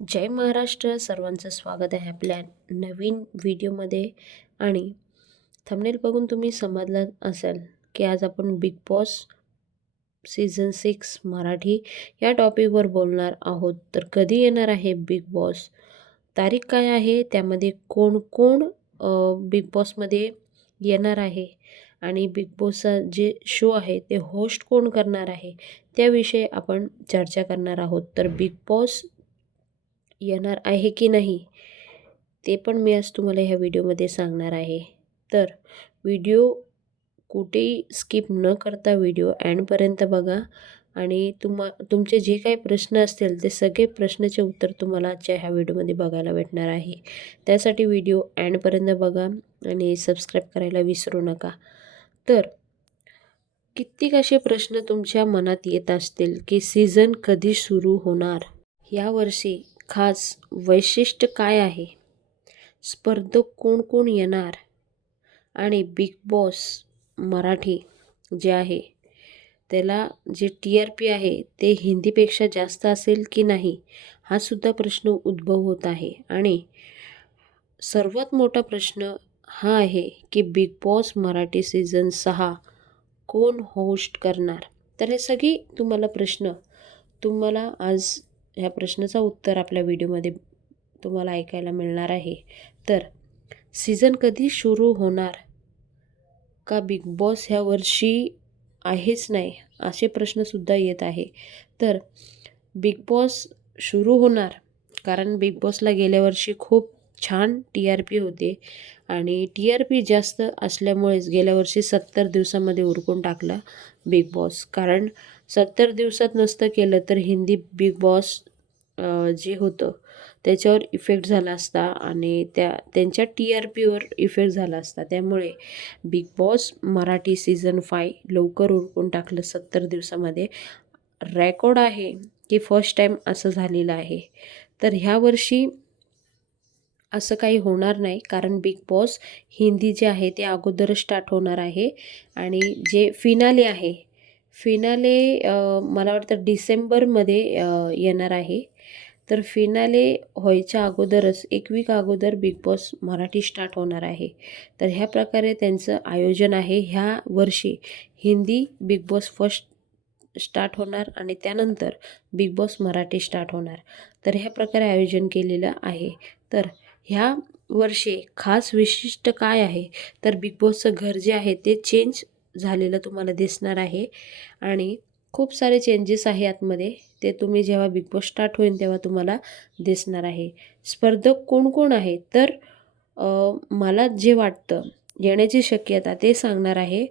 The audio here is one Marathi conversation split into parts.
जय महाराष्ट्र. सर्वांचं स्वागत आहे आपल्या नवीन व्हिडिओमध्ये. आणि थंबनेल बघून तुम्ही समजलं असेल की आज आपण Big Boss season six Marathi या टॉपिकवर बोलणार आहोत. तर कधी येणार आहे बिग बॉस तारीख काय आहे? त्यामध्ये कोण कोण बिग बॉसमध्ये येणार आहे? आणि बिग बॉसचा जे शो आहे ते होस्ट कोण करणार आहे? त्याविषयी आपण चर्चा करणार आहोत. तर बिग बॉस येणार आहे की नाही ते पण मी आज तुम्हाला ह्या व्हिडिओमध्ये सांगणार आहे. तर व्हिडिओ कुठेही स्किप न करता व्हिडिओ अँडपर्यंत बघा आणि तुम्हा तुमचे जे काही प्रश्न असतील ते सगळे प्रश्नाचे उत्तर तुम्हाला आजच्या ह्या व्हिडिओमध्ये बघायला भेटणार आहे. त्यासाठी व्हिडिओ अँडपर्यंत बघा आणि सबस्क्राईब करायला विसरू नका. तर कित्येक असे प्रश्न तुमच्या मनात येत असतील की सीझन कधी सुरू होणार? यावर्षी खास वैशिष्ट्य काय आहे? स्पर्धक कोण कोण येणार? आणि बिग बॉस मराठी जे आहे त्याला जे टी आर पी आहे ते हिंदीपेक्षा जास्त असेल की नाही हा सुद्धा प्रश्न उद्भव होत आहे. आणि सर्वात मोठा प्रश्न हा आहे की बिग बॉस मराठी सीझन सहा कोण होस्ट करणार? तर हे सगळी तुम्हाला प्रश्न तुम्हाला आज ह्या प्रश्नाचं उत्तर आपल्या व्हिडिओमध्ये तुम्हाला ऐकायला मिळणार आहे. तर सीझन कधी सुरू होणार? का बिग बॉस ह्या वर्षी आहेच नाही? असे प्रश्नसुद्धा येत आहे. तर बिग बॉस सुरू होणार. कारण बिग बॉसला गेल्या वर्षी खूप छान टी आर पी होते. आणि टी आर पी जास्त असल्यामुळेच गेल्या वर्षी सत्तर दिवसामध्ये उरकून टाकला बिग बॉस कारण सत्तर दिवसात नसतं केलं तर हिंदी बिग बॉस जे होतं त्याच्यावर इफेक्ट झाला असता आणि त्या त्यांच्या टी आर पीवर इफेक्ट झाला असता. त्यामुळे Big Boss Marathi season five लवकर उरकून टाकलं सत्तर दिवसामध्ये. रेकॉर्ड आहे की फर्स्ट टाईम असं झालेलं आहे. तर ह्या वर्षी असं काही होणार नाही कारण बिग बॉस हिंदी जे आहे ते अगोदरच स्टार्ट होणार आहे. आणि जे फिनाले आहे फिनाले मला वाटतं डिसेंबरमध्ये येणार आहे. तर फिनाले व्हायच्या अगोदरच एक वीक अगोदर बिग बॉस मराठी स्टार्ट होणार आहे. तर ह्या प्रकारे त्यांचं आयोजन आहे. ह्या वर्षी Hindi Big Boss first start होणार आणि त्यानंतर बिग बॉस मराठी स्टार्ट होणार. तर ह्या प्रकारे आयोजन केलेलं आहे. तर ह्या वर्षी खास विशिष्ट काय आहे? तर बिग बॉसचं घर जे आहे ते चेंज झालेलं तुम्हाला दिसणार आहे. आणि खूप सारे चेंजेस आहे आतमध्ये. ते तुम्ही जेव्हा बिग बॉस स्टार्ट होईल तेव्हा तुम्हाला दिसणार आहे. स्पर्धक कोण कोण आहे? तर मला जे वाटतं येण्याची शक्यता ते सांगणार आहे.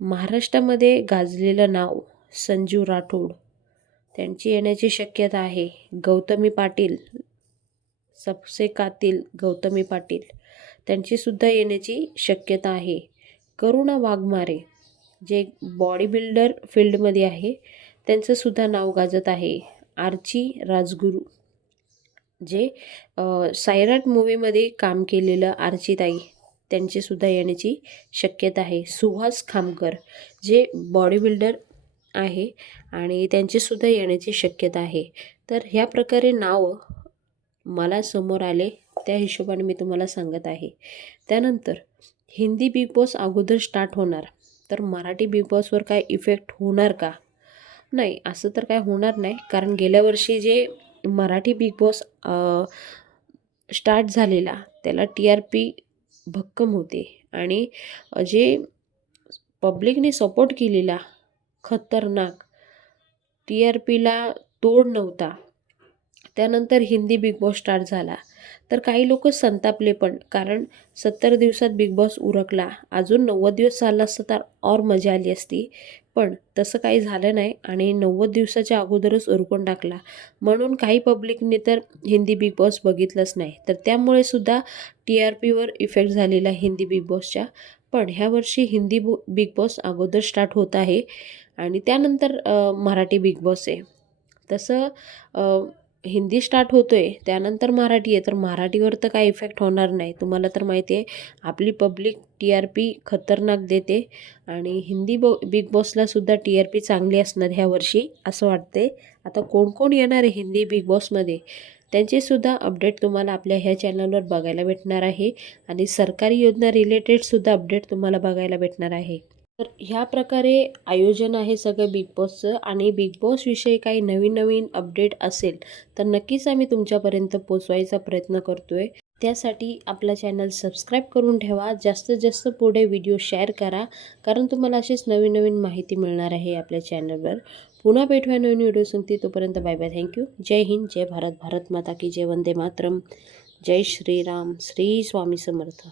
महाराष्ट्रामध्ये गाजलेलं नाव संजू राठोड. त्यांची येण्याची शक्यता आहे. गौतमी पाटील सपसेकातील गौतमी पाटील. त्यांचीसुद्धा येण्याची शक्यता आहे. करुणा वाघमारे जे बॉडी बिल्डर फील्डमध्ये आहे त्यांचंसुद्धा नाव गाजत आहे. आर्ची राजगुरू जे सायराट मूवीमध्ये काम केलेलं आर्चीताई त्यांचीसुद्धा येण्याची शक्यता आहे. सुहास खामकर जे बॉडी बिल्डर आहे आणि त्यांचीसुद्धा येण्याची शक्यता आहे. तर ह्या प्रकारे नावं मला समोर आले त्या हिशोबाने मी तुम्हाला सांगत आहे. त्यानंतर हिंदी बिग बॉस अगोदर स्टार्ट होणार. तर मराठी बिग बॉसवर काय इफेक्ट होणार का? नाही असं तर काय होणार नाही. कारण गेल्या वर्षी जे मराठी बिग बॉस स्टार्ट झालेला त्याला टी आर पी भक्कम होते. आणि जे पब्लिकने सपोर्ट केलेला खतरनाक टी आर पीला तोड नव्हता. त्यानंतर हिंदी बिग बॉस स्टार्ट झाला. तर काही लोक संतापले पण कारण सत्तर दिवसात बिग बॉस उरकला. अजून नव्वद दिवस चालला असतं तर और मजा आली असती. पण तसं काही झालं नाही आणि नव्वद दिवसाच्या अगोदरच उरकून टाकला. म्हणून काही पब्लिकने तर हिंदी बिग बॉस बघितलंच नाही. तर त्यामुळे सुद्धा टी आर पीवर इफेक्ट झालेला हिंदी बिग बॉसच्या पण ह्या वर्षी हिंदी बो बिग बॉस अगोदर स्टार्ट होत आहे. आणि त्यानंतर मराठी बिग बॉस आहे. तसं हिंदी स्टार्ट होतो आहे त्यानंतर मराठी आहे. तर मराठीवर तर काही इफेक्ट होणार नाही. तुम्हाला तर माहिती आहे आपली पब्लिक टी आर पी खतरनाक देते आणि हिंदी बो बिग बॉसलासुद्धा टी आर पी चांगली असणार ह्या वर्षी असं वाटते आता कोण कोण येणार आहे हिंदी बिग बॉसमध्ये त्यांचेसुद्धा अपडेट तुम्हाला आपल्या ह्या चॅनलवर बघायला भेटणार आहे. आणि सरकारी योजना रिलेटेडसुद्धा अपडेट तुम्हाला बघायला भेटणार आहे. तर ह्या प्रकारे आयोजन आहे सगळं बिग बॉसचं आणि बिग बॉसविषयी काही नवीन नवीन अपडेट असेल तर नक्कीच आम्ही तुमच्यापर्यंत पोचवायचा प्रयत्न करतो आहे त्यासाठी आपला चॅनल सबस्क्राईब करून ठेवा जास्तीत जास्त पुढे व्हिडिओ शेअर करा कारण तुम्हाला अशीच नवीन नवीन माहिती मिळणार आहे आपल्या चॅनलवर पुन्हा भेटूया नवीन व्हिडिओ सांगते तोपर्यंत बाय बाय थँक्यू जय हिंद जय भारत भारत माता की जय वंदे मातरम. जय श्रीराम श्री स्वामी समर्थ.